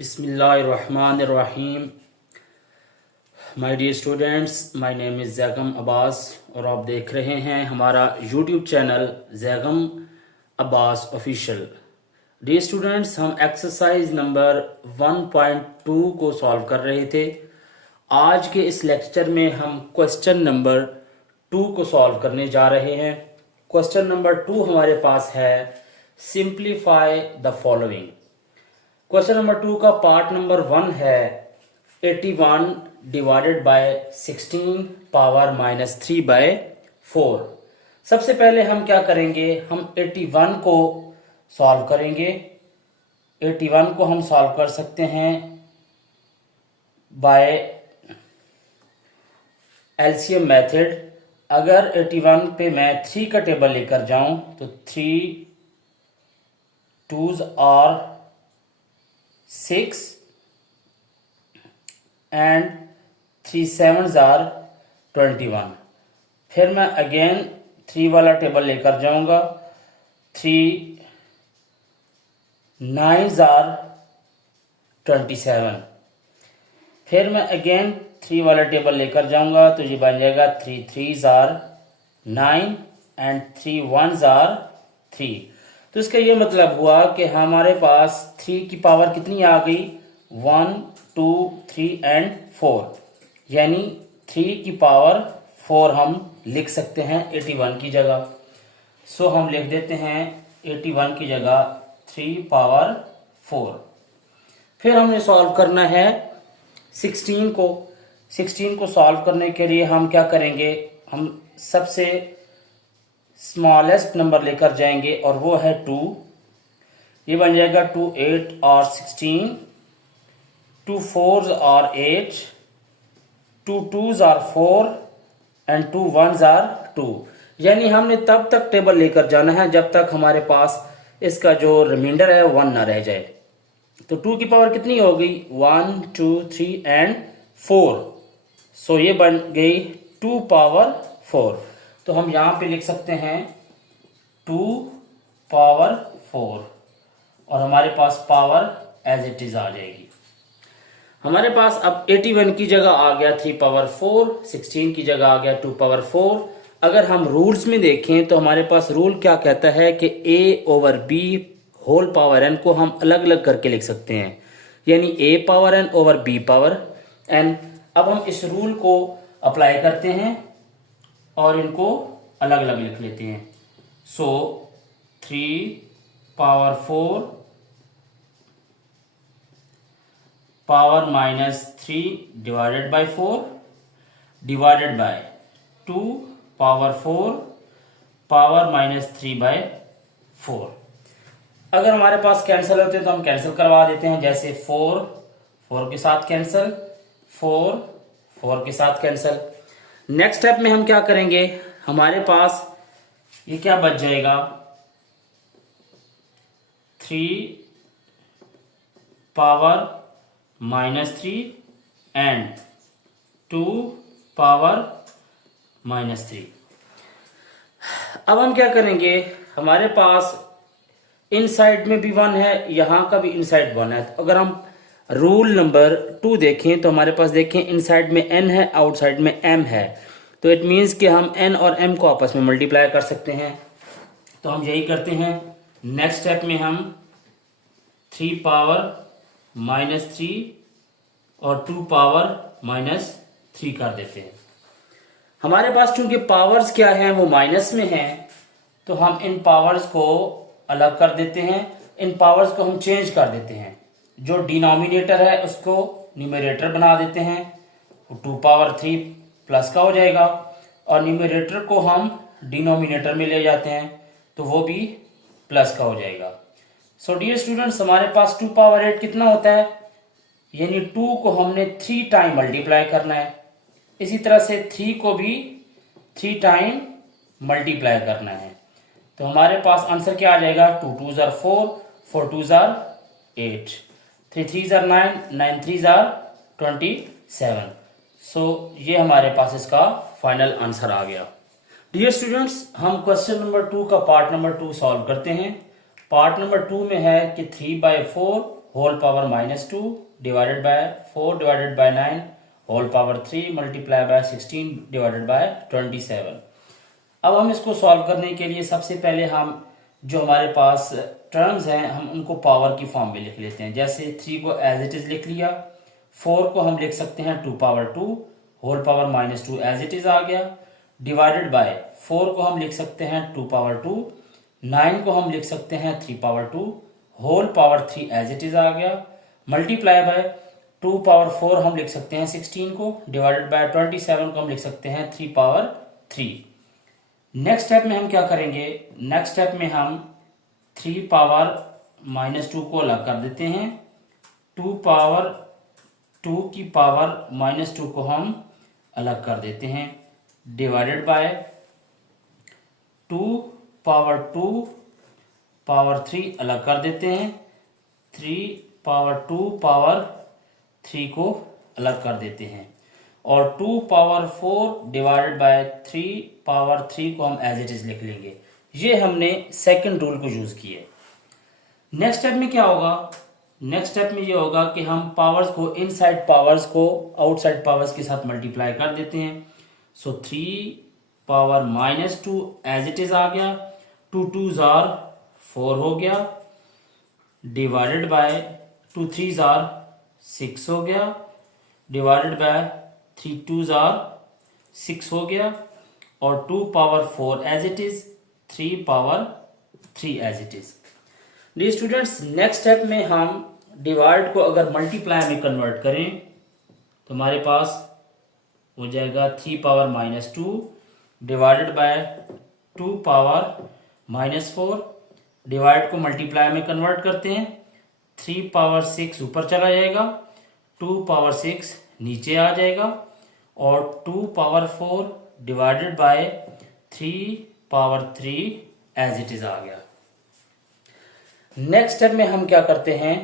बिस्मिल्लाहिर्रहमानिर्रहीम। My dear students, my name is Zaigham Abbas और आप देख रहे हैं हमारा YouTube channel Zaigham Abbas official. Dear students, हम एक्सरसाइज नंबर 1.2 को सॉल्व कर रहे थे। आज के इस लेक्चर में हम क्वेश्चन नंबर 2 को सॉल्व करने जा रहे हैं। क्वेश्चन नंबर 2 हमारे पास है simplify the following. Question number 2 का पार्ट नंबर 1 है 81 divided by 16 power minus 3 by 4। सबसे पहले हम क्या करेंगे, हम 81 को सॉल्व करेंगे। 81 को हम सॉल्व कर सकते हैं बाय एलसीएम मेथड। अगर 81 पे मैं 3 का टेबल लेकर जाऊं तो 3 2s are 6 and 3 7s are 21। फिर मैं अगेन 3 वाला टेबल लेकर जाऊंगा। 3 9s आर 27। फिर मैं अगेन 3 वाला टेबल लेकर जाऊंगा तो ये बन जाएगा 3 3s are 9 and 3 1s are 3। तो इसका ये मतलब हुआ कि हमारे पास 3 की पावर कितनी आ गई, 1 2 3 एंड 4, यानी 3 की पावर 4 हम लिख सकते हैं 81 की जगह। सो हम लिख देते हैं 81 की जगह 3 पावर 4। फिर हमने सॉल्व करना है 16 को। 16 को सॉल्व करने के लिए हम क्या करेंगे, हम सबसे स्मॉलेस्ट नंबर लेकर जाएंगे और वो है 2। ये बन जाएगा 2 8 और 16, 2 4s और 8, 2 2s और 4 एंड 2 1s और 2। यानी हमने तब तक टेबल लेकर जाना है जब तक हमारे पास इसका जो रिमाइंडर है 1 ना रह जाए। तो 2 की पावर कितनी हो गई, 1 2 3 एंड 4। सो ये बन गई 2 पावर 4। तो हम यहां पे लिख सकते हैं 2 पावर 4 और हमारे पास पावर एज इट इज आ जाएगी। हमारे पास अब 81 की जगह आ गया 3 पावर 4, 16 की जगह आ गया 2 पावर 4। अगर हम रूल्स में देखें तो हमारे पास रूल क्या कहता है कि a over b whole power n को हम अलग अलग करके लिख सकते हैं, यानी a power n over b power n। अब हम इस रूल को अप्लाई करते हैं और इनको अलग अलग लिख लेते हैं। So 3 power 4 power minus 3 divided by 4 divided by 2 power 4 power minus 3 by 4। अगर हमारे पास कैंसिल होते हैं तो हम कैंसिल करवा देते हैं, जैसे 4 4 के साथ कैंसिल, 4 4 के साथ कैंसिल। नेक्स्ट स्टेप में हम क्या करेंगे, हमारे पास ये क्या बच जाएगा, 3 power minus 3 and 2 power minus 3। अब हम क्या करेंगे, हमारे पास इनसाइड में भी 1 है, यहां का भी इनसाइड 1 है। तो अगर हम रूल नंबर 2 देखें तो हमारे पास देखें इनसाइड में n है, आउटसाइड में m है। तो इट मीन्स कि हम n और m को आपस में मल्टीप्लाई कर सकते हैं। तो हम यही करते हैं। नेक्स्ट स्टेप में हम 3 पावर माइनस 3 और 2 पावर माइनस 3 कर देते हैं। हमारे पास चूंकि पावर्स क्या है वो माइनस में है, तो हम इन पावर्स को अलग कर देते हैं, इन पावर्स को हम चेंज कर देते हैं। जो डिनोमिनेटर है उसको न्यूमरेटर बना देते हैं, 2 पावर 3 प्लस का हो जाएगा, और न्यूमरेटर को हम डिनोमिनेटर में ले जाते हैं तो वो भी प्लस का हो जाएगा। सो डियर स्टूडेंट्स, हमारे पास 2 पावर 8 कितना होता है, यानी 2 को हमने 3 टाइम मल्टीप्लाई करना है। इसी तरह से 3 को भी 3 टाइम मल्टीप्लाई करना है। तो हमारे पास आंसर क्या आ जाएगा, 2 2s are 4, 4 2s are 8, 3 3s are 9, 9 3s are 27। So ये हमारे पास इसका फाइनल आंसर आ गया। डियर स्टूडेंट्स, हम क्वेश्चन नंबर 2 का पार्ट नंबर 2 सॉल्व करते हैं। पार्ट नंबर 2 में है कि 3/4 whole power -2 divided by 4 divided by 9 whole power 3 multiply by 16 divided by 27। अब हम इसको सॉल्व करने के लिए सबसे पहले हम जो हमारे पास टर्म्स हैं हम उनको पावर की फॉर्म में लिख लेते हैं। जैसे 3 को एज इट इज लिख लिया, 4 को हम लिख सकते हैं 2 power 2 whole power -2 as it is आ गया, डिवाइडेड बाय 4 को हम लिख सकते हैं 2 पावर 2, 9 को हम लिख सकते हैं 3 power 2 whole power 3 as it is आ गया, मल्टीप्लाई बाय 2 पावर 4 हम लिख सकते हैं 16 को, डिवाइडेड बाय 27 को हम लिख सकते हैं 3 पावर 3। नेक्स्ट स्टेप में हम क्या करेंगे, नेक्स्ट स्टेप में हम 3 पावर -2 को अलग कर देते हैं, 2 पावर 2 की पावर -2 को हम अलग कर देते हैं, डिवाइडेड बाय 2 पावर 2 पावर 3 अलग कर देते हैं, 3 पावर 2 पावर 3 को अलग कर देते हैं और 2 पावर 4 डिवाइडेड बाय 3 पावर 3 को हम एज इट इज लिख लेंगे। ये हमने सेकंड रूल को यूज किया। नेक्स्ट स्टेप में क्या होगा, नेक्स्ट स्टेप में ये होगा कि हम पावर्स को इनसाइड पावर्स को आउटसाइड पावर्स के साथ मल्टीप्लाई कर देते हैं। So 3 power -2 as it is आ गया, 2 2s आर 4 हो गया, डिवाइडेड बाय 2 3s आर 6 हो गया, डिवाइडेड बाय 3 2s आर 6 हो गया और 2 power 4 as it is, 3 power 3 as it is. Dear students, next step में हम डिवाइड को अगर मल्टीप्लाई में कन्वर्ट करें तो हमारे पास हो जाएगा 3 power -2 divided by 2 power -4। Divide को मल्टीप्लाई में कन्वर्ट करते हैं, 3 पावर 6 ऊपर चला जाएगा, 2 पावर 6 नीचे आ जाएगा और 2 power 4 divided by 3 power 3 as it is आ गया। नेक्स्ट स्टेप में हम क्या करते हैं,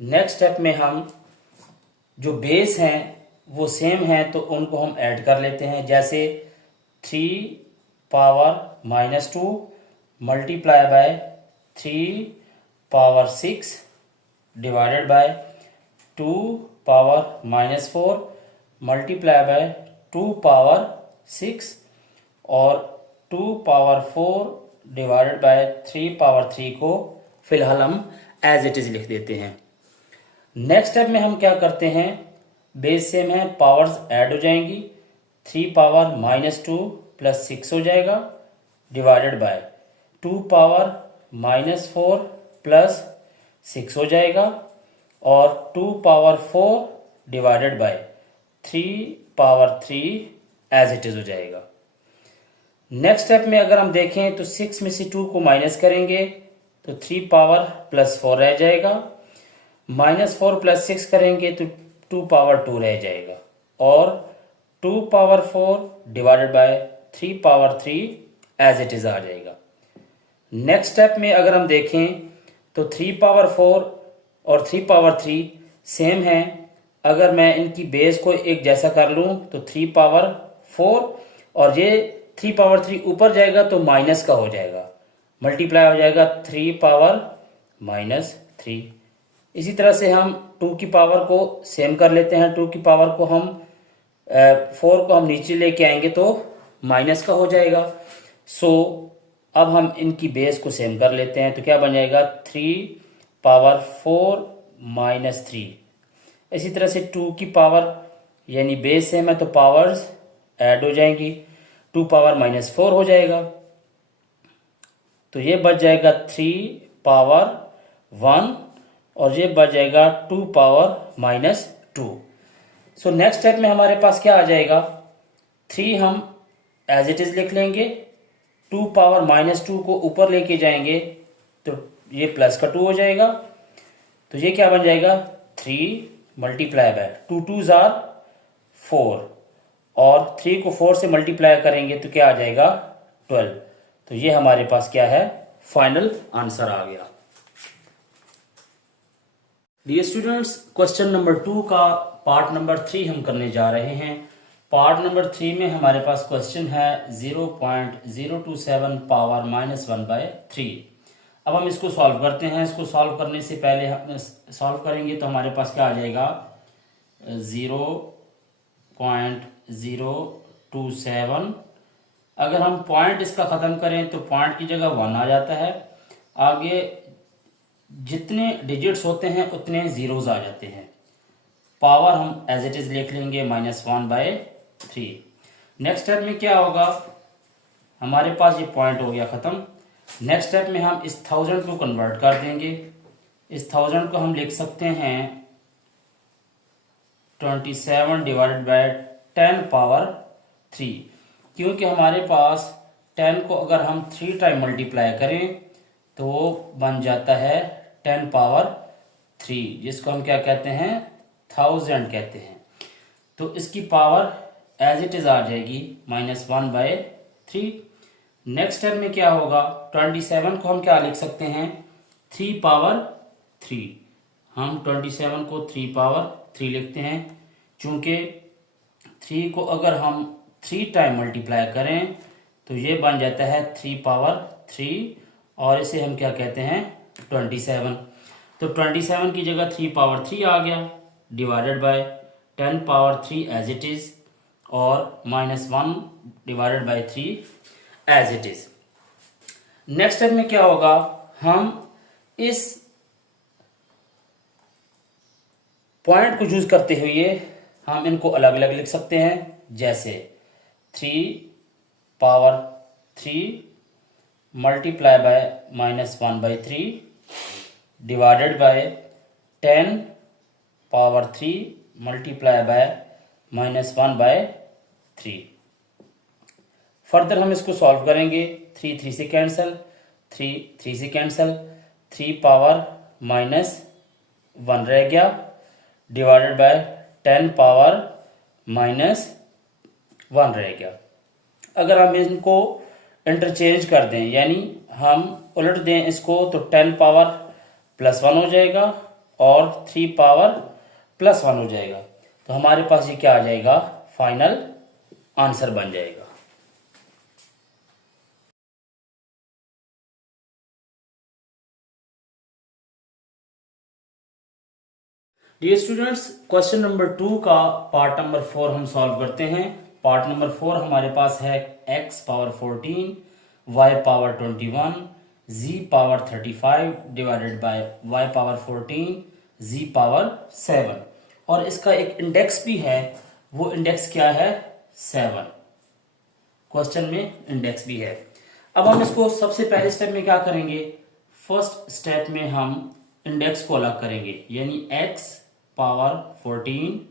नेक्स्ट स्टेप में हम जो बेस हैं वो सेम है तो उनको हम ऐड कर लेते हैं। जैसे 3 power -2 multiply by 3 power 6 divided by 2 power -4 multiply by 2 power 6 और 2 पावर 4 डिवाइडेड बाय 3 पावर 3 को फिलहाल हम एज इट इज लिख देते हैं। नेक्स्ट स्टेप में हम क्या करते हैं, बेस सेम है, पावर्स ऐड हो जाएंगी, 3 पावर -2 प्लस 6 हो जाएगा, डिवाइडेड बाय 2 पावर -4 प्लस 6 हो जाएगा और 2 power 4 divided by 3 power 3 as it is हो जाएगा। नेक्स्ट स्टेप में अगर हम देखें तो 6 में से 2 को माइनस करेंगे तो 3 पावर +4 रह जाएगा, -4 प्लस 6 करेंगे तो 2 पावर 2 रह जाएगा और 2 power 4 divided by 3 power 3 as it is आ जाएगा। नेक्स्ट स्टेप में अगर हम देखें तो 3 पावर 4 और 3 पावर 3 सेम है, अगर मैं इनकी बेस को एक जैसा कर लूं तो 3 पावर 4 और ये 3 पावर 3 ऊपर जाएगा तो माइनस का हो जाएगा, मल्टीप्लाई हो जाएगा 3 पावर -3। इसी तरह से हम 2 की पावर को सेम कर लेते हैं, 2 की पावर को हम 4 को हम नीचे लेके आएंगे तो माइनस का हो जाएगा। सो अब हम इनकी बेस को सेम कर लेते हैं तो क्या बन जाएगा 3 पावर 4 -3। इसी तरह से 2 की पावर यानी बेस सेम है तो पावर्स ऐड हो जाएंगी, 2 पावर -4 हो जाएगा तो ये बच जाएगा 3 पावर 1 और ये बच जाएगा 2 पावर -2। सो नेक्स्ट स्टेप में हमारे पास क्या आ जाएगा, 3 हम एज इट इज लिख लेंगे, 2 पावर -2 को ऊपर लेके जाएंगे तो ये प्लस का 2 हो जाएगा तो ये क्या बन जाएगा 3 मल्टीप्लाई बाय 2 2s आर 4 और 3 को 4 से मल्टीप्लाई करेंगे तो क्या आ जाएगा 12। तो ये हमारे पास क्या है, फाइनल आंसर आ गया। डियर स्टूडेंट्स, क्वेश्चन नंबर 2 का पार्ट नंबर 3 हम करने जा रहे हैं। पार्ट नंबर 3 में हमारे पास क्वेश्चन है 0.027 पावर -1/3। अब हम इसको सॉल्व करते हैं। इसको सॉल्व करने से पहले हम सॉल्व करेंगे तो हमारे पास क्या आ जाएगा, 0.027। अगर हम पॉइंट इसका ख़त्म करें तो पॉइंट की जगह 1 आ जाता है। आगे जितने डिजिट्स होते हैं उतने ज़ीरोज़ आ जाते हैं। पावर हम एज इट इज़ लिख लेंगे -1/3। नेक्स्ट स्टेप में क्या होगा, हमारे पास ये पॉइंट हो गया ख़त्म। नेक्स्ट स्टेप में हम इस 1000 को कन्वर्ट कर देंगे। इस 1000 को हम लिख सकते हैं 27 डिवाइडेड बाय 10 पावर 3, क्योंकि हमारे पास 10 को अगर हम 3 टाइम मल्टीप्लाई करें तो वो बन जाता है 10 पावर 3, जिसको हम क्या कहते हैं, 1000 कहते हैं। तो इसकी पावर एज इट इज़ आ जाएगी -1/3। नेक्स्ट स्टेप में क्या होगा, 27 को हम क्या लिख सकते हैं, 3 पावर 3। हम 27 को 3 पावर 3 लिखते हैं, चूंकि 3 को अगर हम 3 टाइम मल्टीप्लाई करें तो ये बन जाता है 3 पावर 3, और इसे हम क्या कहते हैं, 27। तो 27 की जगह 3 पावर 3 आ गया, divided by 10 power 3 as it is, और -1 divided by 3 as it is. Next step में क्या होगा, हम इस पॉइंट को यूज करते हुए हम इनको अलग अलग लिख सकते हैं, जैसे 3 power 3 multiply bye -1/3 divided by 10 power 3 multiply bye -1/3। Further हम इसको सॉल्व करेंगे। 3 से कैंसिल, 3 से कैंसिल, 3 पावर -1 रह गया, डिवाइडेड बाय 10 पावर -1 रह गया। अगर हम इनको इंटरचेंज कर दें, यानी हम उलट दें इसको, तो 10 पावर +1 हो जाएगा और 3 पावर +1 हो जाएगा। तो हमारे पास ये क्या आ जाएगा, फाइनल आंसर बन जाएगा। डियर स्टूडेंट्स, क्वेश्चन नंबर 2 का पार्ट नंबर 4 हम सॉल्व करते हैं। पार्ट नंबर 4 हमारे पास है x power 14, y power 21, z power 35 divided by y power 14, z power 7, और इसका एक इंडेक्स भी है। वो इंडेक्स क्या है, 7। क्वेश्चन में इंडेक्स भी है। अब हम इसको सबसे पहले स्टेप में क्या करेंगे, फर्स्ट स्टेप में हम इंडेक्स को अलग करेंगे, यानी x power 14,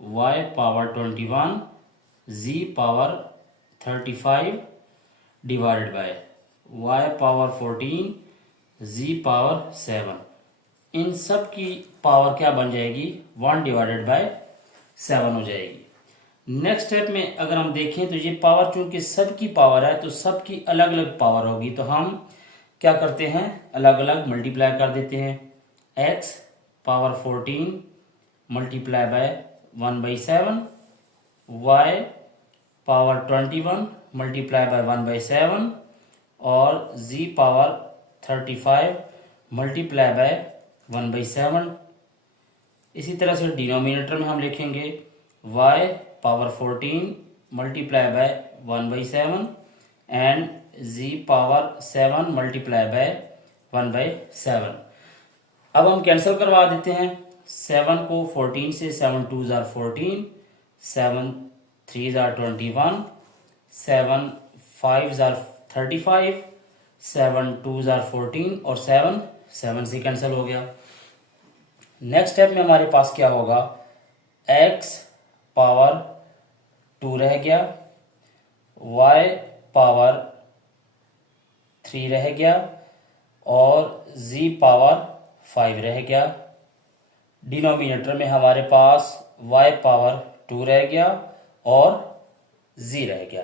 y power 21, z power 35 divided by y power 14, z power 7। इन सब की पावर क्या बन जाएगी, 1 डिवाइडेड बाय 7 हो जाएगी। नेक्स्ट स्टेप में अगर हम देखें तो ये पावर चूंकि सबकी पावर है तो सबकी अलग अलग पावर होगी, तो हम क्या करते हैं, अलग अलग मल्टीप्लाई कर देते हैं। x power 14 multiply by 1/7, y power 21 multiply by 1/7, और z पावर 35 मल्टीप्लाई बाय 1/7। इसी तरह से डिनोमिनेटर में हम लिखेंगे y power 14 multiply by 1/7 and z power 7 multiply by 1/7। अब हम कैंसिल करवा देते हैं। 7 को 14 से 7 2 जार 14, 7 3 जार 21, 7 5 जार 35, 7 2 जार 14 और 7 7 से कैंसिल हो गया। नेक्स्ट स्टेप में हमारे पास क्या होगा, x पावर 2 रह गया, y पावर 3 रह गया और z पावर 5 रह गया। डिनोमिनेटर में हमारे पास y पावर 2 रह गया और z रह गया।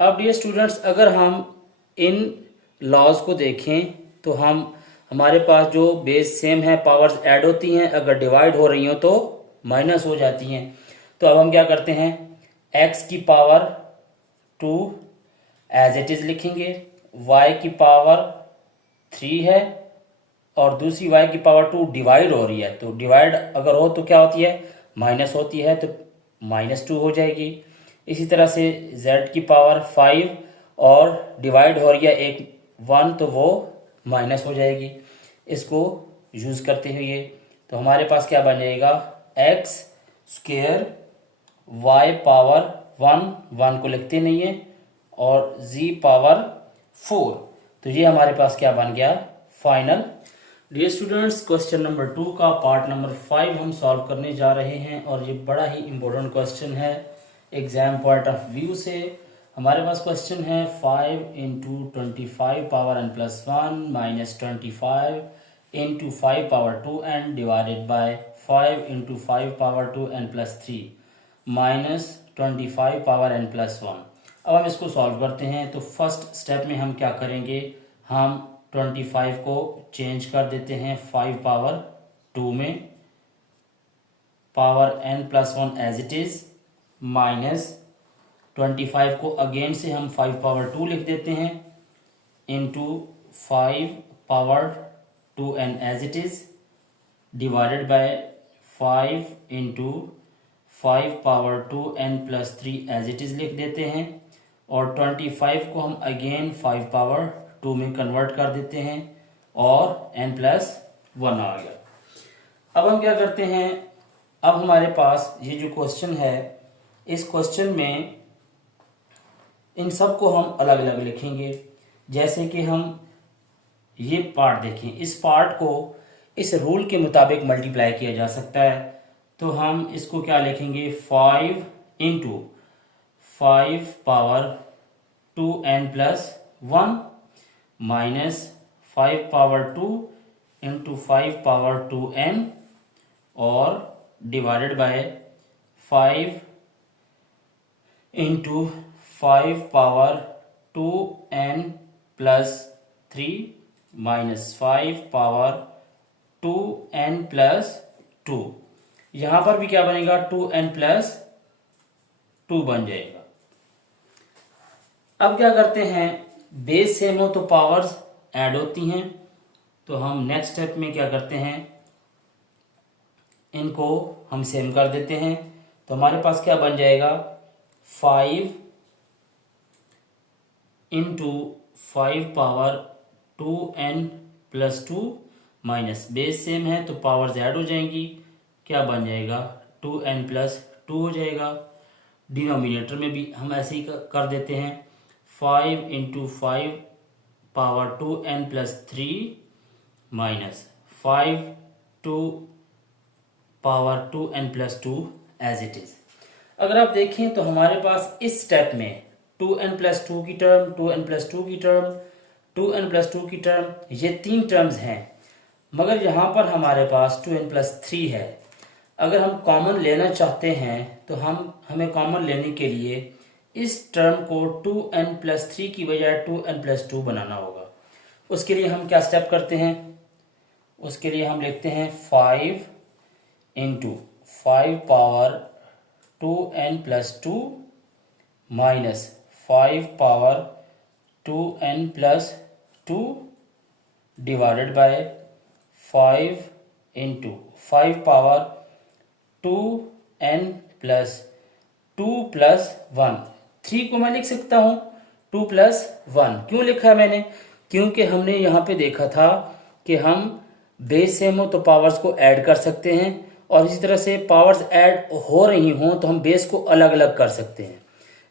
अब डियर स्टूडेंट्स, अगर हम इन लॉज को देखें तो हमारे पास जो बेस सेम है, पावर्स ऐड होती हैं, अगर डिवाइड हो रही हो तो माइनस हो जाती हैं। तो अब हम क्या करते हैं, x की पावर 2 एज इट इज लिखेंगे, y की पावर 3 है और दूसरी y की पावर 2 डिवाइड हो रही है, तो डिवाइड अगर हो तो क्या होती है, माइनस होती है, तो -2 हो जाएगी। इसी तरह से z की पावर 5 और डिवाइड हो रही है एक 1, तो वो माइनस हो जाएगी। इसको यूज़ करते हुए तो हमारे पास क्या बन जाएगा, x स्क्वायर y पावर 1 को लिखते नहीं है और z पावर 4, तो ये हमारे पास क्या बन गया, final. Dear students, question number 2 का पार्ट नंबर 5 हम सॉल्व करने जा रहे हैं और ये बड़ा ही इम्पोर्टेंट क्वेश्चन है एग्जाम पॉइंट ऑफ व्यू से। हमारे पास क्वेश्चन है 5 into 25 power n plus 1 minus 25 into 5 power 2n divided by 5 into 5 power 2n plus 3 minus 25 power n plus 1। अब हम इसको सॉल्व करते हैं। तो फर्स्ट स्टेप में हम क्या करेंगे, हम 25 को चेंज कर देते हैं 5 पावर 2 में, power n plus 1 as it is, minus 25 को अगेन से हम 5 पावर 2 लिख देते हैं, into 5 power 2n as it is, divided by 5 into 5 power 2n plus 3 as it is लिख देते हैं, और 25 को हम अगेन 5 पावर 2 में कन्वर्ट कर देते हैं और n प्लस 1 आ गया। अब हम क्या करते हैं, अब हमारे पास ये जो क्वेश्चन है, इस क्वेश्चन में इन सब को हम अलग अलग लिखेंगे। जैसे कि हम ये पार्ट देखें, इस पार्ट को इस रूल के मुताबिक मल्टीप्लाई किया जा सकता है, तो हम इसको क्या लिखेंगे, 5 into 5 power 2n plus 1 minus 5 power 2 into 5 power 2n और divided by 5 into 5 power 2n plus 3 minus 5 power 2n plus 2। यहाँ पर भी क्या बनेगा, 2n प्लस 2 बन जाएगा। अब क्या करते हैं, बेस सेम हो तो पावर्स ऐड होती हैं, तो हम नेक्स्ट स्टेप में क्या करते हैं, इनको हम सेम कर देते हैं। तो हमारे पास क्या बन जाएगा, 5 into 5 power 2n plus 2 minus, base same है तो पावर्स ऐड हो जाएंगी, क्या बन जाएगा, 2n प्लस 2 हो जाएगा। डिनोमिनेटर में भी हम ऐसे ही कर देते हैं, 5 into 5 power 2n plus 3 minus 5 to power 2n plus 2 as it is. अगर आप देखें तो हमारे पास इस स्टेप में 2n प्लस 2 की टर्म, 2n प्लस 2 की टर्म, 2n प्लस 2 की टर्म, ये 3 टर्म्स हैं, मगर यहाँ पर हमारे पास 2n प्लस 3 है। अगर हम कॉमन लेना चाहते हैं तो हमें कॉमन लेने के लिए इस टर्म को 2n प्लस 3 की बजाय 2n प्लस 2 बनाना होगा। उसके लिए हम क्या स्टेप करते हैं, उसके लिए हम लिखते हैं 5 into 5 power 2n plus 2 minus 5 power 2n plus 2 divided by 5 into 5 power 2n plus 2 plus 1। 3 को मैं लिख सकता हूँ 2 प्लस 1। क्यों लिखा है मैंने, क्योंकि हमने यहाँ पे देखा था कि हम बेस सेम हो तो पावर्स को ऐड कर सकते हैं, और इसी तरह से पावर्स ऐड हो रही हों तो हम बेस को अलग अलग कर सकते हैं,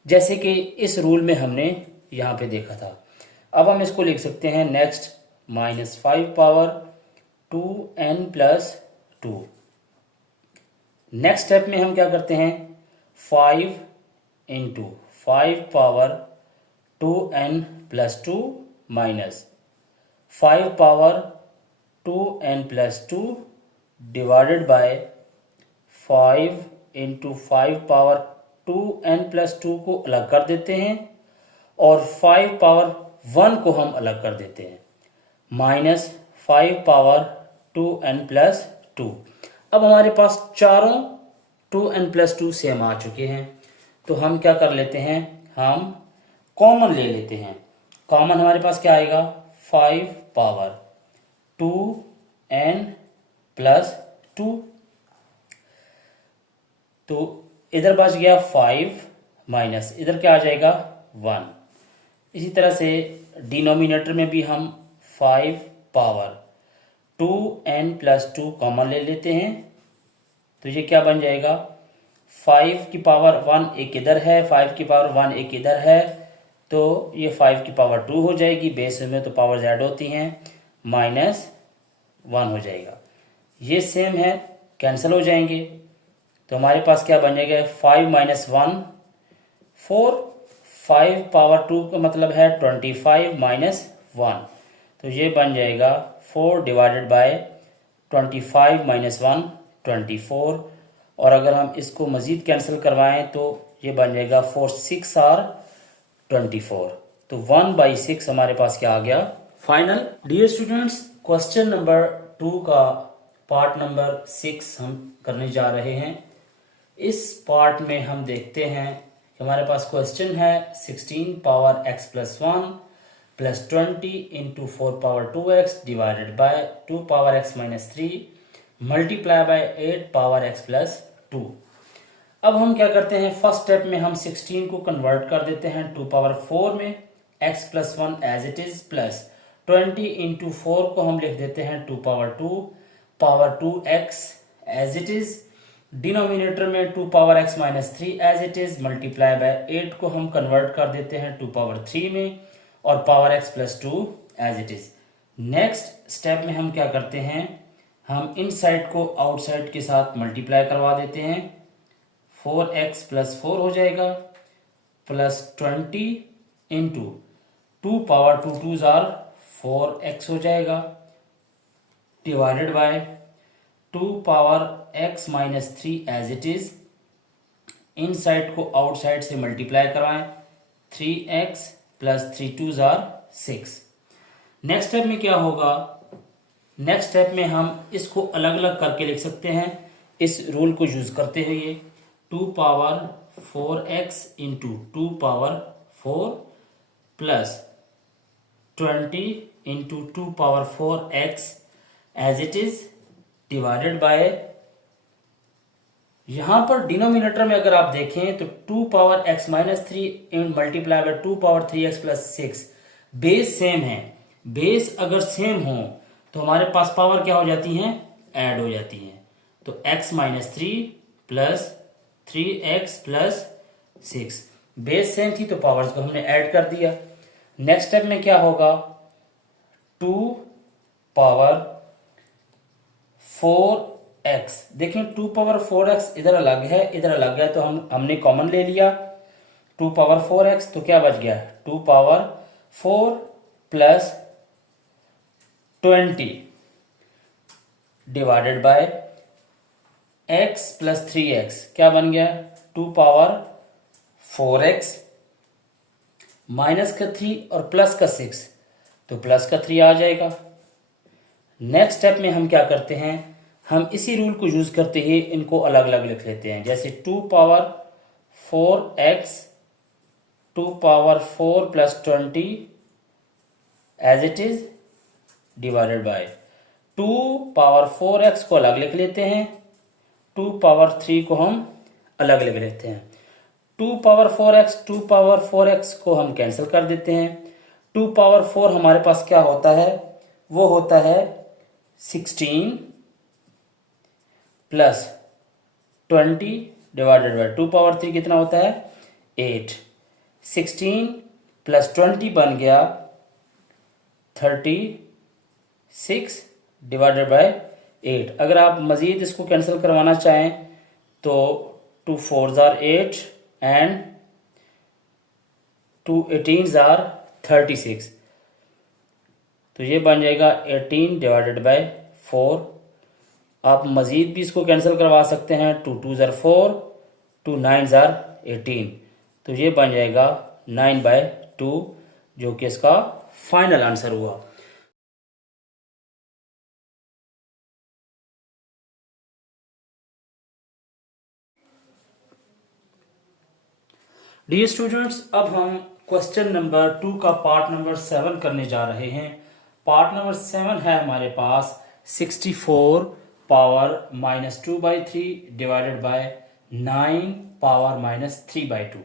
जैसे कि इस रूल में हमने यहाँ पे देखा था। अब हम इसको लिख सकते हैं next, minus 5 power 2n plus 2। Next step में हम क्या करते हैं, 5 into 5 power 2n plus 2 minus 5 power 2n plus 2 divided by 5 into 5 power 2n plus 2 को अलग कर देते हैं और 5 पावर 1 को हम अलग कर देते हैं, माइनस 5 पावर 2n प्लस 2। अब हमारे पास चारों 2n प्लस 2 सेम आ चुके हैं, तो हम क्या कर लेते हैं, हम कॉमन ले लेते हैं। कॉमन हमारे पास क्या आएगा, 5 पावर 2n+2, तो इधर बच गया 5 माइनस इधर क्या आ जाएगा 1। इसी तरह से डिनोमिनेटर में भी हम 5 पावर 2n+2 कॉमन ले लेते हैं, तो ये क्या बन जाएगा 5 की पावर 1 एक इधर है, 5 की पावर 1 एक इधर है, तो ये 5 की पावर 2 हो जाएगी, बेस में तो पावर ऐड होती हैं, -1 हो जाएगा। ये सेम है, कैंसिल हो जाएंगे, तो हमारे पास क्या बन जाएगा 5 - 1 4, 5 पावर 2 का मतलब है 25 - 1, तो ये बन जाएगा 4 डिवाइडेड बाय 25 - 1 24, और अगर हम इसको मज़ीद कैंसिल करवाएं तो ये बन जाएगा 4 6 आर 24, तो 1/6 हमारे पास क्या आ गया final. Dear students, question number 2 का पार्ट नंबर 6 हम करने जा रहे हैं। इस पार्ट में हम देखते हैं कि हमारे पास क्वेश्चन है 16 power x + 1 + 20 × 4 power 2x divided by 2 power x - 3 multiply by 8 power x + 2। अब हम क्या करते हैं, फर्स्ट स्टेप में हम 16 को कन्वर्ट कर देते हैं 2 पावर 4 में, x + 1 as it is, plus 20 × 4 को हम लिख देते हैं 2 power 2 power 2x as it is, denominator में 2 power x - 3 as it is, multiply by 8 को हम कन्वर्ट कर देते हैं 2 पावर 3 में, और power x + 2 as it is. Next step में हम क्या करते हैं, हम इन साइड को आउटसाइड के साथ मल्टीप्लाई करवा देते हैं, 4x + 4 हो जाएगा, plus 20 × 2 power 2 2s are 4x हो जाएगा, divided by 2 power x - 3 as it is, inside को आउटसाइड से मल्टीप्लाई करवाएं, 3x + 3 2s are 6। Next step में क्या होगा, नेक्स्ट स्टेप में हम इसको अलग अलग करके लिख सकते हैं इस रूल को यूज करते हुए, 2 power 4x × 2 power 4 plus 20 × 2 power 4x as it is, divided by, यहां पर डिनोमिनेटर में अगर आप देखें तो 2 power x - 3 multiply by 2 power 3x + 6, base same है। बेस अगर सेम हो तो हमारे पास पावर क्या हो जाती हैं, ऐड हो जाती हैं, तो x - 3 plus 3x + 6, base same थी तो पावर्स को हमने ऐड कर दिया। नेक्स्ट स्टेप में क्या होगा, 2 पावर 4x, देखें 2 पावर 4x इधर अलग है इधर अलग है, तो हमने कॉमन ले लिया 2 पावर 4x, तो क्या बच गया 2 power 4 plus 20 divided by x + 3x, क्या बन गया 2 पावर 4x माइनस का 3 और प्लस का 6, तो प्लस का 3 आ जाएगा। नेक्स्ट स्टेप में हम क्या करते हैं, हम इसी रूल को यूज करते ही इनको अलग अलग लिख लेते हैं, जैसे 2 power 4x 2 power 4 plus 20 as it is, divided by 2 power 4x को अलग लिख लेते हैं, 2 पावर 3 को हम अलग लिख लेते हैं, 2 पावर 4x को हम कैंसिल कर देते हैं, 2 पावर 4 हमारे पास क्या होता है, वो होता है 16 प्लस 20 डिवाइडेड बाय 2 पावर 3 कितना होता है 8, 16 प्लस 20 बन गया 36 डिवाइडेड बाय 8। अगर आप मजीद इसको कैंसिल करवाना चाहें तो 2 4s are 8 and 2 18s are 36, तो ये बन जाएगा 18 डिवाइडेड बाय 4। आप मजीद भी इसको कैंसिल करवा सकते हैं, 2 2s आर 4 2 9s आर 18, तो ये बन जाएगा 9/2, जो कि इसका फाइनल आंसर हुआ। डियर स्टूडेंट्स, अब हम क्वेश्चन नंबर 2 का पार्ट नंबर 7 करने जा रहे हैं। पार्ट नंबर 7 है हमारे पास 64 पावर -2/3 डिवाइडेड बाय 9 पावर -3/2।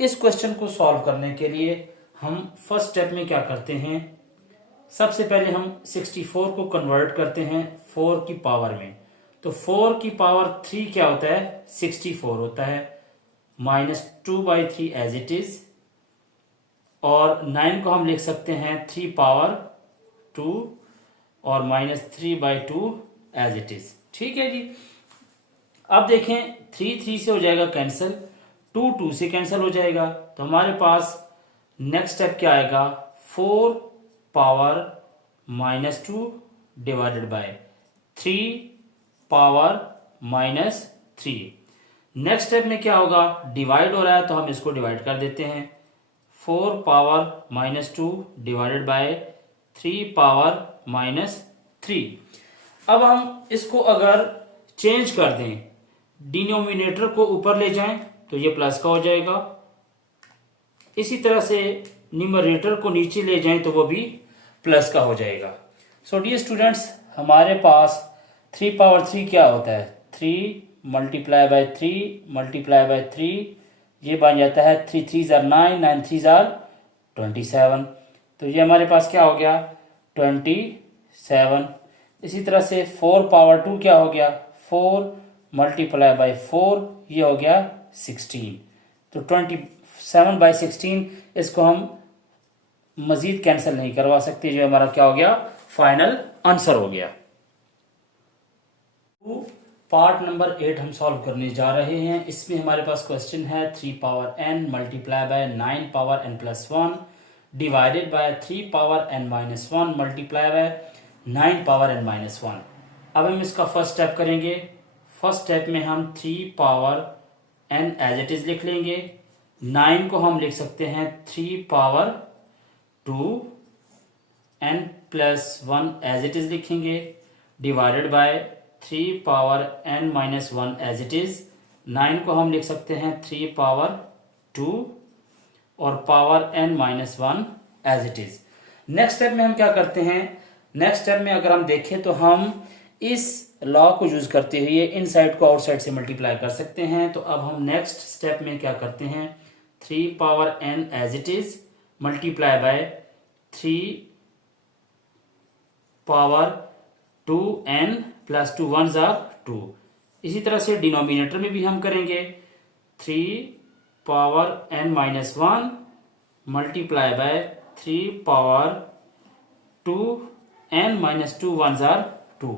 इस क्वेश्चन को सॉल्व करने के लिए हम फर्स्ट स्टेप में क्या करते हैं, सबसे पहले हम 64 को कन्वर्ट करते हैं 4 की पावर में। तो 4 की पावर 3 क्या होता है, 64 होता है, -2/3 एज इट इज, और 9 को हम लिख सकते हैं 3 पावर 2 और -3/2 एज इट इज। ठीक है जी। अब देखें 3 से हो जाएगा कैंसिल, 2 से कैंसिल हो जाएगा, तो हमारे पास नेक्स्ट स्टेप क्या आएगा, 4 power -2 divided by 3 power -3। Next step में क्या होगा, डिवाइड हो रहा है तो हम इसको डिवाइड कर देते हैं, 4 पावर -2 डिवाइडेड बाय 3 पावर -3। अब हम इसको अगर चेंज कर दें, डिनोमिनेटर को ऊपर ले जाएं तो ये प्लस का हो जाएगा, इसी तरह से न्यूमरेटर को नीचे ले जाएं तो वो भी प्लस का हो जाएगा। सो डियर स्टूडेंट्स, हमारे पास 3 पावर 3 क्या होता है, 3 मल्टीप्लाई बाय 3 मल्टीप्लाई बाय 3, ये बन जाता है 3 3 जार 9, 9 3 जार 27। तो ये हमारे पास क्या हो गया, 27। इसी तरह से 4 पावर 2 क्या हो गया, 4 मल्टीप्लाई बाय 4, ये हो गया 16। तो 27/16, इसको हम मजीद कैंसिल नहीं करवा सकते, जो हमारा क्या हो गया, फाइनल आंसर हो गया। पार्ट नंबर 8 हम सॉल्व करने जा रहे हैं। इसमें हमारे पास क्वेश्चन है 3 power n multiply by 9 power n+1 divided by 3 power n-1 multiply by 9 power n-1। अब हम इसका फर्स्ट स्टेप करेंगे। फर्स्ट स्टेप में हम 3 power n as it is लिख लेंगे, 9 को हम लिख सकते हैं 3 power 2 n+1 as it is लिखेंगे, divided by 3 power n-1 as it is. 9 को हम लिख सकते हैं 3 पावर 2 और power n-1 as it is. Next step में हम क्या करते हैं, नेक्स्ट स्टेप में अगर हम देखें तो हम इस लॉ को यूज करते हुए इन साइड को आउटसाइड से मल्टीप्लाई कर सकते हैं। तो अब हम नेक्स्ट स्टेप में क्या करते हैं, 3 power n as it is multiply by 3 power 2n plus 2 1 जार 2। इसी तरह से डिनोमिनेटर में भी हम करेंगे 3 power n-1 multiply by 3 power 2n-2 1 जार 2।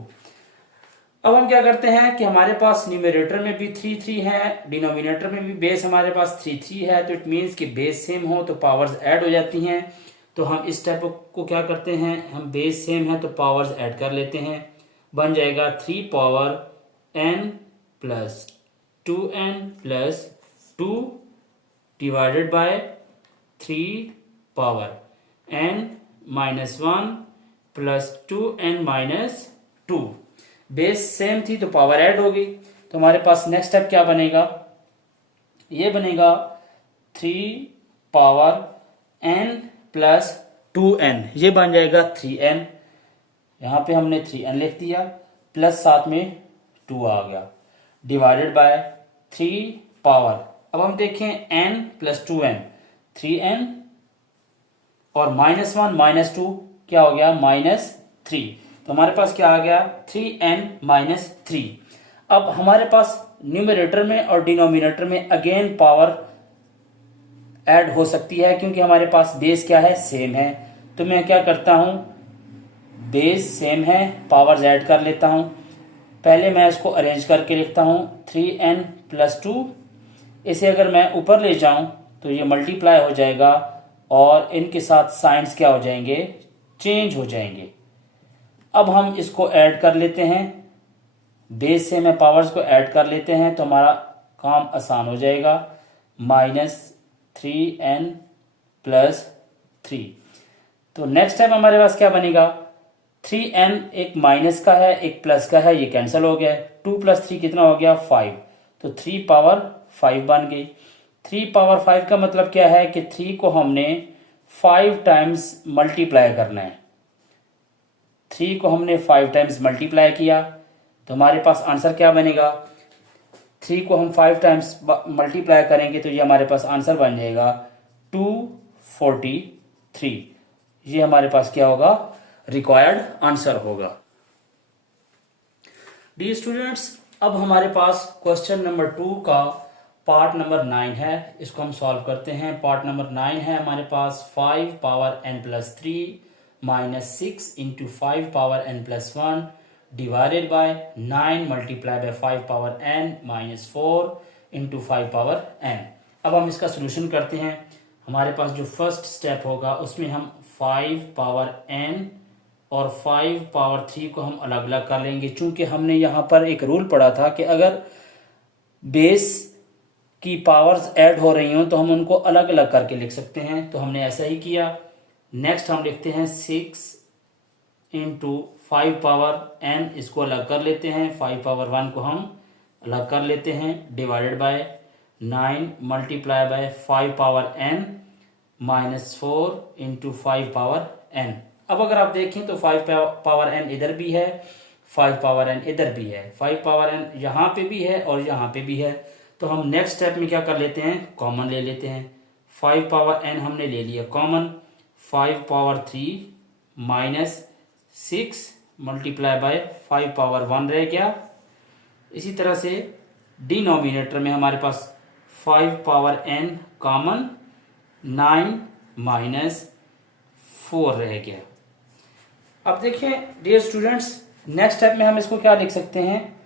अब हम क्या करते हैं कि हमारे पास न्यूमरेटर में भी 3 3 है, डिनोमिनेटर में भी बेस हमारे पास 3 3 है, तो इट मीन्स कि बेस सेम हो तो पावर्स ऐड हो जाती हैं। तो हम इस स्टेप को क्या करते हैं, हम बेस सेम है तो पावर्स ऐड कर लेते हैं, बन जाएगा 3 power n plus 2n plus 2 divided by 3 power n-1 plus 2n-2। Base same थी तो पावर ऐड हो गई, तो हमारे पास नेक्स्ट स्टेप क्या बनेगा, ये बनेगा 3 पावर n प्लस 2n, ये बन जाएगा 3n। यहां पे हमने 3n लिख दिया, प्लस साथ में 2 आ गया, डिवाइडेड बाय 3 पावर, अब हम देखें n प्लस 2n 3n और -1 -2 क्या हो गया, -3। तो हमारे पास क्या आ गया, 3n-3। अब हमारे पास न्यूमरेटर में और डिनोमिनेटर में अगेन पावर ऐड हो सकती है, क्योंकि हमारे पास बेस क्या है, सेम है। तो मैं क्या करता हूं, बेस सेम है, पावर्स ऐड कर लेता हूं। पहले मैं इसको अरेंज करके लिखता हूं 3n प्लस 2, इसे अगर मैं ऊपर ले जाऊं तो ये मल्टीप्लाई हो जाएगा और इनके साथ साइंस क्या हो जाएंगे, चेंज हो जाएंगे। अब हम इसको ऐड कर लेते हैं, बेस से मैं पावर्स को ऐड कर लेते हैं तो हमारा काम आसान हो जाएगा, -3n प्लस 3। तो नेक्स्ट टाइम हमारे पास क्या बनेगा, 3n एक माइनस का है एक प्लस का है, ये कैंसिल हो गया, 2 + 3 कितना हो गया, 5। तो 3 पावर 5 बन गई। 3 पावर 5 का मतलब क्या है कि 3 को हमने 5 टाइम्स मल्टीप्लाई करना है। 3 को हमने 5 टाइम्स मल्टीप्लाई किया तो हमारे पास आंसर क्या बनेगा। 3 को हम 5 टाइम्स मल्टीप्लाई करेंगे तो ये हमारे पास आंसर बन जाएगा 243। ये हमारे पास क्या होगा, रिक्वायर्ड आंसर होगा। डियर स्टूडेंट्स, अब हमारे पास क्वेश्चन नंबर 2 का पार्ट नंबर 9 है, इसको हम सॉल्व करते हैं। पार्ट नंबर 9 है हमारे पास 5 power n plus 3 minus 6 into 5 power n plus 1 divided by 9 multiply by 5 power n minus 4 into 5 power n। अब हम इसका सोल्यूशन करते हैं। हमारे पास जो फर्स्ट स्टेप होगा उसमें हम 5 पावर n और 5 पावर 3 को हम अलग अलग कर लेंगे, चूंकि हमने यहाँ पर एक रूल पढ़ा था कि अगर बेस की पावर्स ऐड हो रही हो तो हम उनको अलग अलग करके लिख सकते हैं, तो हमने ऐसा ही किया। नेक्स्ट हम लिखते हैं 6 इंटू 5 पावर n, इसको अलग कर लेते हैं। 5 पावर 1 को हम अलग कर लेते हैं, divided by 9 multiply by 5 power n minus 4 into 5 power n। अब अगर आप देखें तो 5 पावर n इधर भी है, 5 पावर n इधर भी है, 5 पावर n यहाँ पे भी है और यहाँ पे भी है। तो हम नेक्स्ट स्टेप में क्या कर लेते हैं, कॉमन ले लेते हैं। 5 पावर n हमने ले लिया common, 5 power 3 minus 6 multiply by 5 power 1 रह गया। इसी तरह से डिनोमिनेटर में हमारे पास 5 पावर n कॉमन, 9 माइनस 4 रह गया। अब देखिए डियर स्टूडेंट्स, नेक्स्ट स्टेप में हम इसको क्या लिख सकते हैं,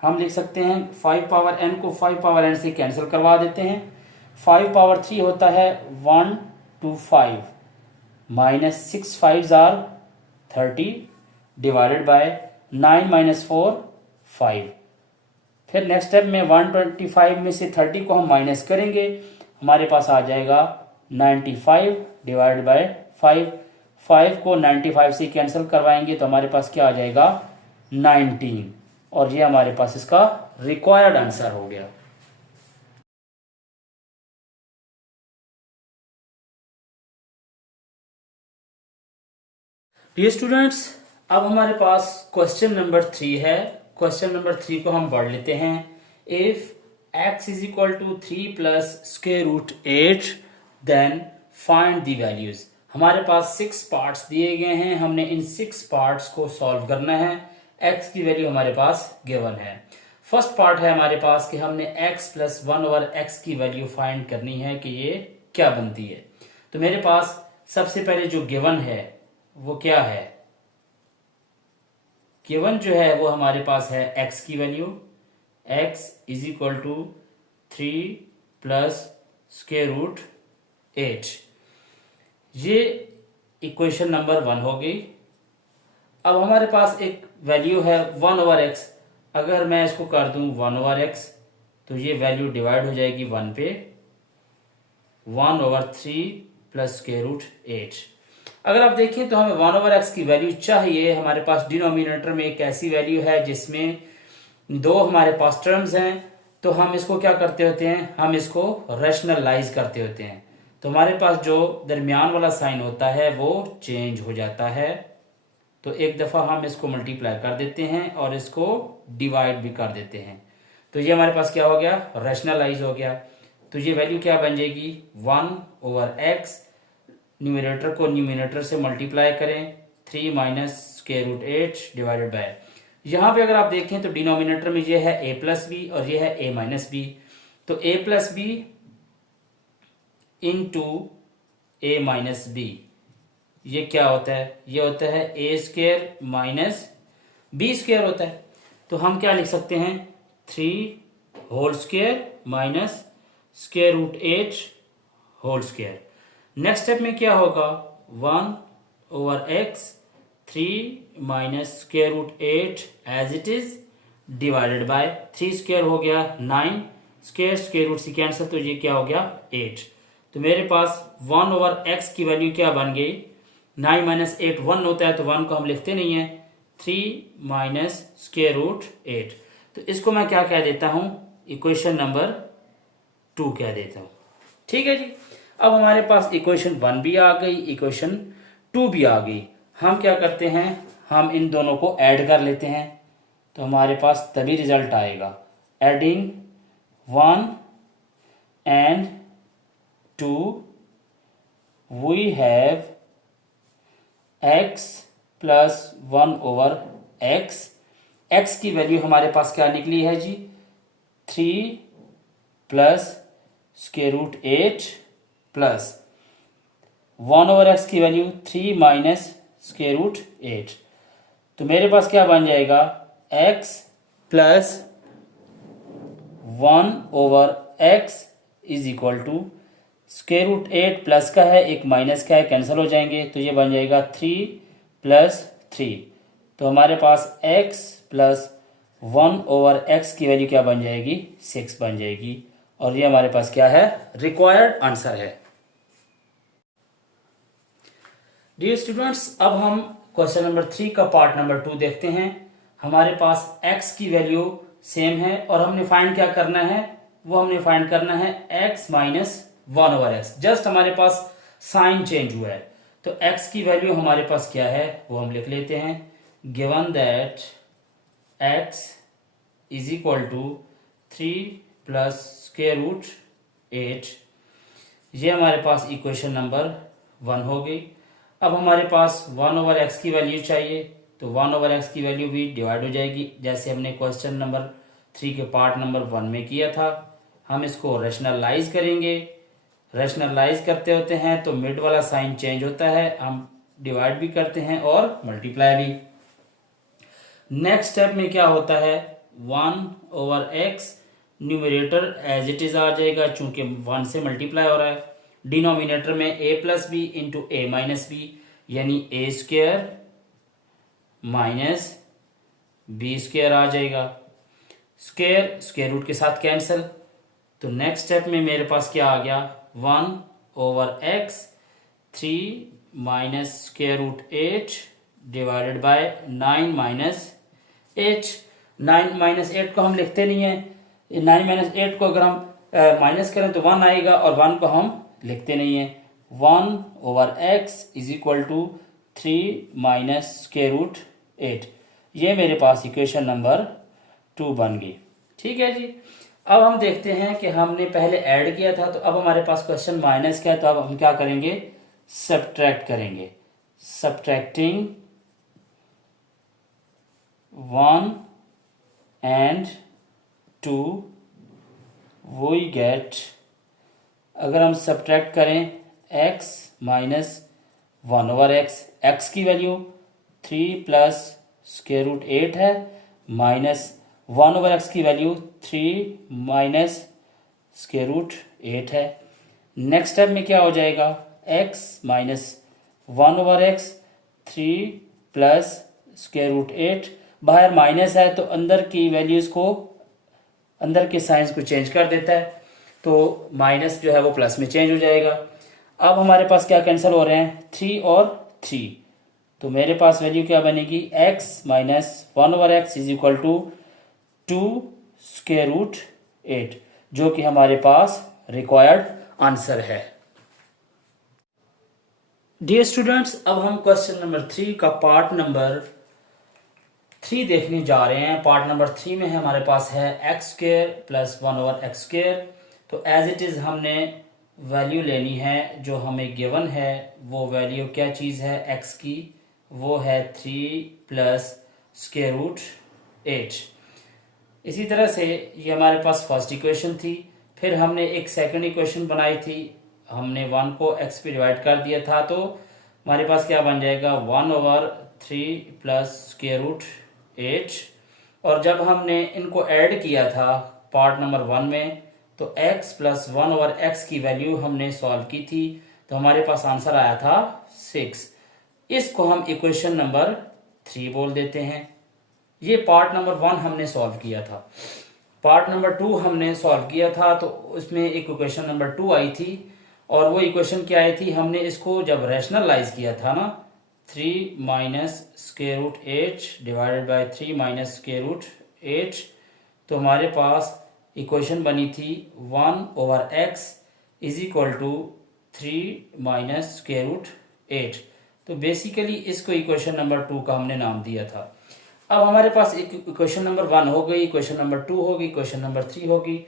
हम लिख सकते हैं 5 पावर n को 5 पावर n से कैंसिल करवा देते हैं। 5 पावर 3 होता है 1 to 5 minus 6 5 are 30 divided by 9 minus 4 5। फिर नेक्स्ट स्टेप में 125 में से 30 को हम माइनस करेंगे, हमारे पास आ जाएगा 95 डिवाइडेड बाय 5। 5 को 95 से कैंसिल करवाएंगे तो हमारे पास क्या आ जाएगा 19, और ये हमारे पास इसका रिक्वायर्ड आंसर हो गया। डियर स्टूडेंट्स, अब हमारे पास क्वेश्चन नंबर 3 है। क्वेश्चन नंबर 3 को हम पढ़ लेते हैं। If x is equal to 3 plus square root 8 then find the values. हमारे पास 6 पार्ट्स दिए गए हैं, हमने इन 6 पार्ट्स को सॉल्व करना है। x की वैल्यू हमारे पास गिवन है। फर्स्ट पार्ट है हमारे पास कि हमने x प्लस 1 ओवर x की वैल्यू फाइंड करनी है कि ये क्या बनती है। तो मेरे पास सबसे पहले जो गिवन है वो क्या है, गिवन जो है वो हमारे पास है x की value, x is equal to 3 plus square root 8। ये इक्वेशन नंबर 1 हो गई। अब हमारे पास एक वैल्यू है 1 ओवर x, अगर मैं इसको कर दूं 1 ओवर x तो ये वैल्यू डिवाइड हो जाएगी 1 पे, 1 ओवर 3 प्लस स्क्वायर रूट 8। अगर आप देखें तो हमें 1 ओवर x की वैल्यू चाहिए। हमारे पास डिनोमिनेटर में एक ऐसी वैल्यू है जिसमें 2 हमारे पास टर्म्स हैं, तो हम इसको क्या करते होते हैं, हम इसको रैशनलाइज करते होते हैं। तो हमारे पास जो दरमियान वाला साइन होता है वो चेंज हो जाता है। तो एक दफ़ा हम इसको मल्टीप्लाई कर देते हैं और इसको डिवाइड भी कर देते हैं, तो ये हमारे पास क्या हो गया, रैशनलाइज हो गया। तो ये वैल्यू क्या बन जाएगी 1 ओवर x, न्यूमरेटर को न्यूमरेटर से मल्टीप्लाई करें 3 minus square root 8 divided by, यहाँ पे अगर आप देखें तो डिनोमिनेटर में ये है a प्लस बी और ये है a माइनस बी। तो a plus B into a minus b, ये क्या होता है, ये होता है a square minus b square होता है। तो हम क्या लिख सकते हैं 3 whole square minus square root 8 whole square. Next step में क्या होगा 1 over x 3 minus square root 8 as it is divided by 3 square हो गया 9 स्क्वायर, स्क्वायर रूट से कैंसिल, तो ये क्या हो गया 8। तो मेरे पास 1 ओवर x की वैल्यू क्या बन गई, 9 माइनस 8 1 होता है, तो 1 को हम लिखते नहीं है, 3 माइनस स्क्वायर रूट 8। तो इसको मैं क्या कह देता हूं, इक्वेशन नंबर 2 कह देता हूं। ठीक है जी। अब हमारे पास इक्वेशन 1 भी आ गई, इक्वेशन 2 भी आ गई। हम क्या करते हैं, हम इन दोनों को ऐड कर लेते हैं तो हमारे पास तभी रिजल्ट आएगा। Adding 1 and 2 we have x plus 1 over x। x की वैल्यू हमारे पास क्या निकली है जी? 3 plus square root 8 plus 1 over x की वैल्यू 3 माइनस स्क्वायर रूट 8। तो मेरे पास क्या बन जाएगा? x plus 1 over x is equal to square root 8 plus का है, एक माइनस का है, कैंसिल हो जाएंगे तो ये बन जाएगा 3 प्लस 3। तो हमारे पास x प्लस 1 ओवर x की वैल्यू क्या बन जाएगी? 6 बन जाएगी। और ये हमारे पास क्या है? रिक्वायर्ड आंसर है। डियर स्टूडेंट्स, अब हम क्वेश्चन नंबर 3 का पार्ट नंबर 2 देखते हैं। हमारे पास x की वैल्यू सेम है और हमने फाइंड क्या करना है? वो हमने फाइंड करना है x minus 1 over x। Just हमारे पास साइन चेंज हुआ है तो x की वैल्यू हमारे पास क्या है वो हम लिख लेते हैं। Given that x is equal to 3 plus square root 8, ये हमारे पास इक्वेशन नंबर 1 हो गई। अब हमारे पास 1 ओवर x की वैल्यू चाहिए तो 1 ओवर x की वैल्यू भी डिवाइड हो जाएगी जैसे हमने क्वेश्चन नंबर 3 के पार्ट नंबर 1 में किया था। हम इसको रैशनलाइज करेंगे। रैशनलाइज करते होते हैं तो मिड वाला साइन चेंज होता है, हम डिवाइड भी करते हैं और मल्टीप्लाई भी। नेक्स्ट स्टेप में क्या होता है? 1 over x numerator as it is आ जाएगा चूंकि 1 से मल्टीप्लाई हो रहा है। डिनोमिनेटर में a plus B into A minus B यानी a square minus B square आ जाएगा। स्क्वायर स्क्वायर रूट के साथ कैंसिल। तो नेक्स्ट स्टेप में मेरे पास क्या आ गया? 1 over x 3 minus square root 8 divided by 9 minus 8। 9 minus 8 को हम लिखते नहीं है। 9 माइनस 8 को अगर हम माइनस करें तो 1 आएगा और 1 को हम लिखते नहीं है। 1 over x is equal to 3 minus square root 8। ये मेरे पास इक्वेशन नंबर 2 बन गई। ठीक है जी। अब हम देखते हैं कि हमने पहले ऐड किया था तो अब हमारे पास क्वेश्चन माइनस का है तो अब हम क्या करेंगे? सब्ट्रैक्ट करेंगे। सब्ट्रैक्टिंग 1 एंड 2 वी गेट, अगर हम सब्ट्रैक्ट करें x माइनस 1 ओवर x की वैल्यू 3 प्लस स्क्वायर रूट 8 है माइनस 1 ओवर x की वैल्यू 3 माइनस स्क्वायर रूट 8 है। नेक्स्ट स्टेप में क्या हो जाएगा? x minus 1 over x 3 plus square root 8। बाहर माइनस है तो अंदर की वैल्यूज को, अंदर के साइंस को चेंज कर देता है तो माइनस जो है वो प्लस में चेंज हो जाएगा। अब हमारे पास क्या कैंसिल हो रहे हैं? 3 और 3। तो मेरे पास वैल्यू क्या बनेगी? x minus 1 over x is equal to 2 square root 8 जो कि हमारे पास रिक्वायर्ड आंसर है। डियर स्टूडेंट्स, अब हम क्वेश्चन नंबर 3 का पार्ट नंबर 3 देखने जा रहे हैं। पार्ट नंबर 3 में हमारे पास है x square plus 1 over x square. तो एज इट इज हमने वैल्यू लेनी है जो हमें गिवन है। वो वैल्यू क्या चीज़ है एक्स की? वो है 3 प्लस स्क्वायर रूट 8। इसी तरह से ये हमारे पास फर्स्ट इक्वेशन थी। फिर हमने एक सेकंड इक्वेशन बनाई थी, हमने 1 को x पे डिवाइड कर दिया था तो हमारे पास क्या बन जाएगा? 1 ओवर 3 प्लस स्क्वायर रूट 8। और जब हमने इनको ऐड किया था पार्ट नंबर 1 में तो x प्लस 1 ओवर x की वैल्यू हमने सॉल्व की थी तो हमारे पास आंसर आया था 6। इसको हम इक्वेशन नंबर 3 बोल देते हैं। ये पार्ट नंबर 1 हमने सॉल्व किया था। पार्ट नंबर 2 हमने सॉल्व किया था तो उसमें एक इक्वेशन नंबर 2 आई थी और वो इक्वेशन क्या आई थी? हमने इसको जब रैशनलाइज किया था ना 3 minus square root 8 divided by 3 minus square root 8 तो हमारे पास इक्वेशन बनी थी 1 over x is equal to 3 minus square root 8। तो बेसिकली इसको इक्वेशन नंबर 2 का हमने नाम दिया था। अब हमारे पास एक इक्वेशन नंबर 1 हो गई, इक्वेशन नंबर 2 होगी, इक्वेशन नंबर 3 होगी।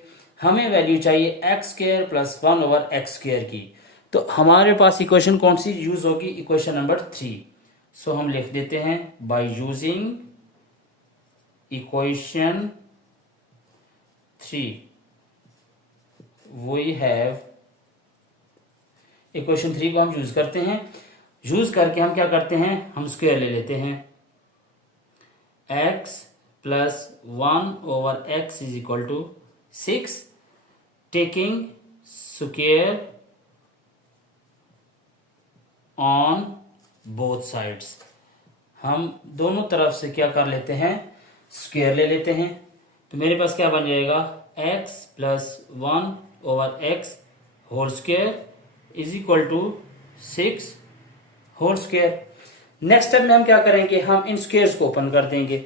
हमें वैल्यू चाहिए x square plus 1 over x square की। तो हमारे पास इक्वेशन कौन सी यूज होगी? Equation number 3। सो हम लिख देते हैं by using equation 3 we have, equation 3 को हम यूज करते हैं। यूज करके हम क्या करते हैं, हम स्क्वायर ले लेते हैं। x plus 1 over x is equal to 6, taking square on both sides. हम दोनों तरफ से क्या कर लेते हैं, स्क्वायर ले लेते हैं। तो मेरे पास क्या बन जाएगा, x plus 1 over x whole square is equal to 6 whole square. Next step में हम क्या करेंगे, हम इन स्क्वायर्स को ओपन कर देंगे।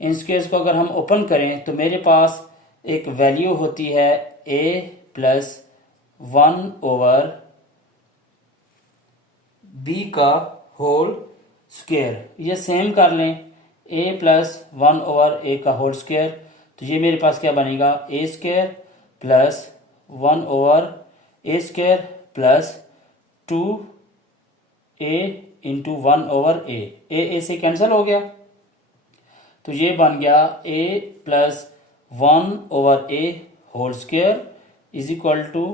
इन स्क्वायर्स को अगर हम ओपन करें तो मेरे पास एक वैल्यू होती है a प्लस 1 ओवर b का होल स्क्वायर। ये सेम कर लें, a प्लस 1 ओवर a का होल स्क्वायर। तो ये मेरे पास क्या बनेगा, a square plus 1 over a square plus 2a into 1 over a से कैंसिल हो गया। तो ये बन गया a plus 1 over a whole square is equal to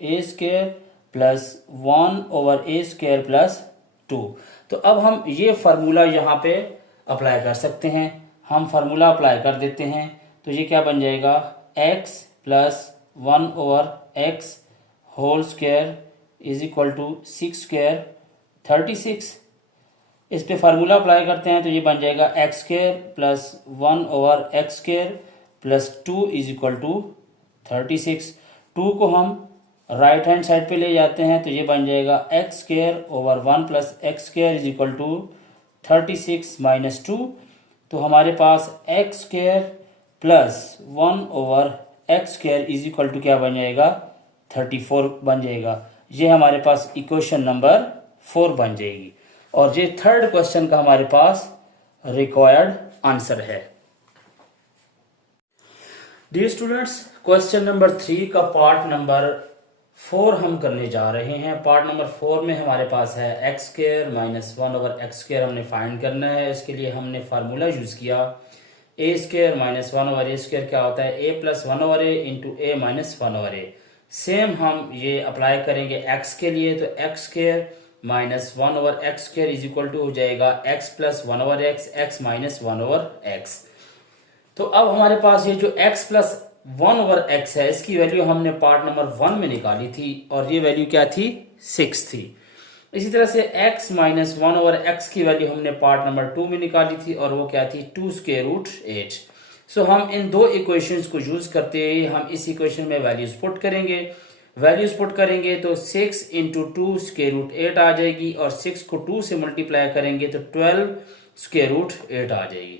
a square plus 1 over a square plus 2। तो अब हम ये फार्मूला यहाँ पे अप्लाई कर सकते हैं। हम फार्मूला अप्लाई कर देते हैं तो ये क्या बन जाएगा, x plus 1 over x whole square is equal to 6 square 36। इस पे फार्मूला अप्लाई करते हैं तो ये बन जाएगा x square plus 1 over x square plus 2 is equal to 36। 2 को हम राइट हैंड साइड पे ले जाते हैं तो ये बन जाएगा x square over 1 plus x square is equal to 36 minus 2। तो हमारे पास x square plus 1 over x square is equal to क्या बन जाएगा, 34 बन जाएगा। ये हमारे पास इक्वेशन नंबर 4 बन जाएगी और ये थर्ड क्वेश्चन का हमारे पास रिक्वायर्ड आंसर है। डियर स्टूडेंट्स, क्वेश्चन नंबर 3 का पार्ट नंबर 4 हम करने जा रहे हैं। पार्ट नंबर 4 में हमारे पास है x square minus 1 over x square हमने फाइंड करना है। इसके लिए हमने फार्मूला यूज किया a square minus 1 over a square क्या होता है, a plus 1 over a into A minus 1 over a. Same हम ये अप्लाई करेंगे एक्स के लिए, तो x square minus 1 over x square is equal to हो जाएगा x plus 1 over x, x minus 1 over x. तो अब हमारे पास ये जो x प्लस 1 ओवर x है, इसकी वैल्यू हमने पार्ट नंबर 1 में निकाली थी और ये वैल्यू क्या थी, 6 थी। इसी तरह से x माइनस 1 ओवर x की वैल्यू हमने पार्ट नंबर 2 में निकाली थी और वो क्या थी, 2 स्क्वायर रूट 8। सो हम इन दो इक्वेशंस को यूज करते हुए हम इस इक्वेशन में वैल्यूज पुट करेंगे। वैल्यूज पुट करेंगे तो 6 इंटू 2 स्क्वायर रूट 8 आ जाएगी और 6 को 2 से मल्टीप्लाई करेंगे तो 12 स्क्वायर रूट 8 आ जाएगी।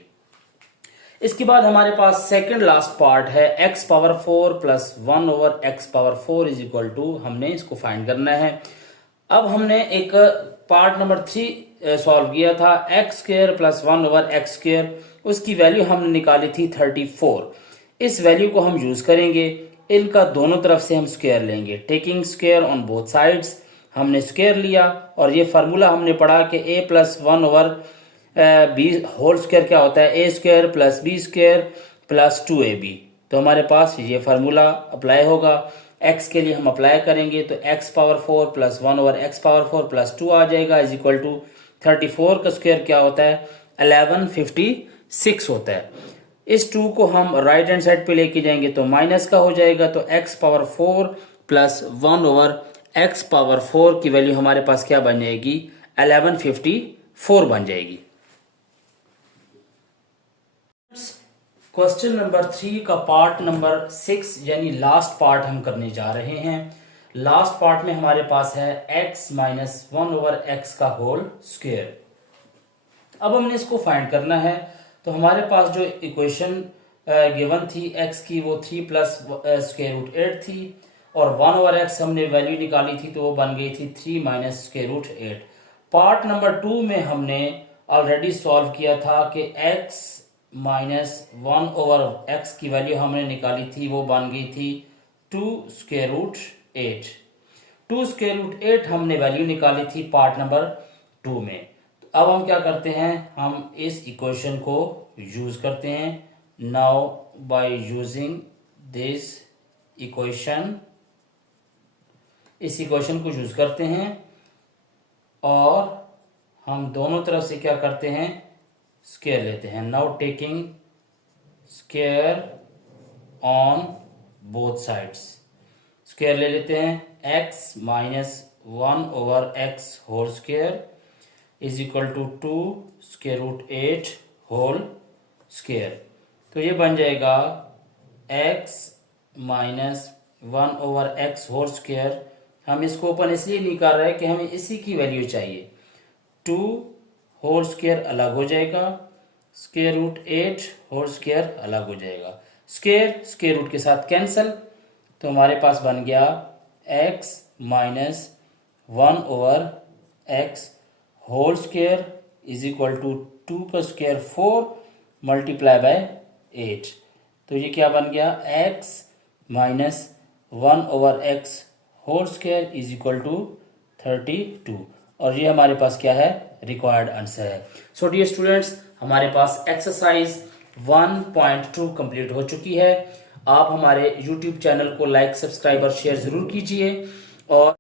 इसके बाद हमारे पास सेकंड लास्ट पार्ट है x power 4 plus 1 over x power 4 is equal to, हमने इसको फाइंड करना है। अब हमने एक पार्ट नंबर 3 सॉल्व किया था, x square plus 1 over x square, उसकी वैल्यू हमने निकाली थी 34। इस वैल्यू को हम यूज करेंगे, इनका दोनों तरफ से हम स्क्वायर लेंगे, taking square on both sides. हमने स्क्वायर लिया और ये फार्मूला हमने पढ़ा कि a plus 1 over B whole square क्या होता है, A square plus B square plus 2ab। तो हमारे पास ये फार्मूला अप्लाई होगा। x के लिए हम अप्लाई करेंगे तो x power 4 plus 1 over x power 4 plus 2 आ जाएगा इज इक्वल टू 34 का स्क्वायर क्या होता है, 1156 होता है। इस 2 को हम राइट हैंड साइड पे लेके जाएंगे तो माइनस का हो जाएगा, तो x power 4 plus 1 over x power 4 की वैल्यू हमारे पास क्या बन जाएगी, 1154 बन जाएगी। क्वेश्चन नंबर 3 का पार्ट नंबर 6 यानी लास्ट पार्ट हम करने जा रहे हैं। लास्ट पार्ट में हमारे पास है x माइनस 1 ओवर एक्स का होल स्क्वायर। अब हमने इसको फाइंड करना है, तो हमारे पास जो इक्वेशन गिवन थी x की वो 3 प्लस स्क्वायर रूट 8 थी और 1 ओवर एक्स हमने वैल्यू निकाली थी तो वो बन गई थी 3 minus square root 8। Part number 2 में हमने ऑलरेडी सॉल्व किया था कि x माइनस 1/x की वैल्यू हमने निकाली थी, वो बन गई थी 2√8। 2√8 हमने वैल्यू निकाली थी पार्ट नंबर 2 में। तो अब हम क्या करते हैं, हम इस इक्वेशन को यूज करते हैं। Now by using this equation, इस इक्वेशन को यूज करते हैं और हम दोनों तरफ से क्या करते हैं, स्क्वायर लेते हैं। Now taking square on both sides, square ले लेते हैं। x minus 1/x whole square is equal to 2√8 whole square. तो ये बन जाएगा x minus 1/x whole square. हम इसको ओपन इसलिए नहीं कर रहे कि हमें इसी की वैल्यू चाहिए। 2 होल स्क्वायर अलग हो जाएगा, √8 होल स्क्वायर अलग हो जाएगा, स्क्वायर स्क्वायर रूट के साथ कैंसल। तो हमारे पास बन गया x minus 1/x whole square is equal to 2 का स्क्वायर 4 मल्टीप्लाई बाय 8। तो ये क्या बन गया, x minus 1/x whole square is equal to 32। और ये हमारे पास क्या है, रिक्वायर्ड आंसर है। सो डियर स्टूडेंट्स, हमारे पास एक्सरसाइज 1.2 कंप्लीट हो चुकी है। आप हमारे YouTube चैनल को लाइक, सब्सक्राइब और शेयर जरूर कीजिए और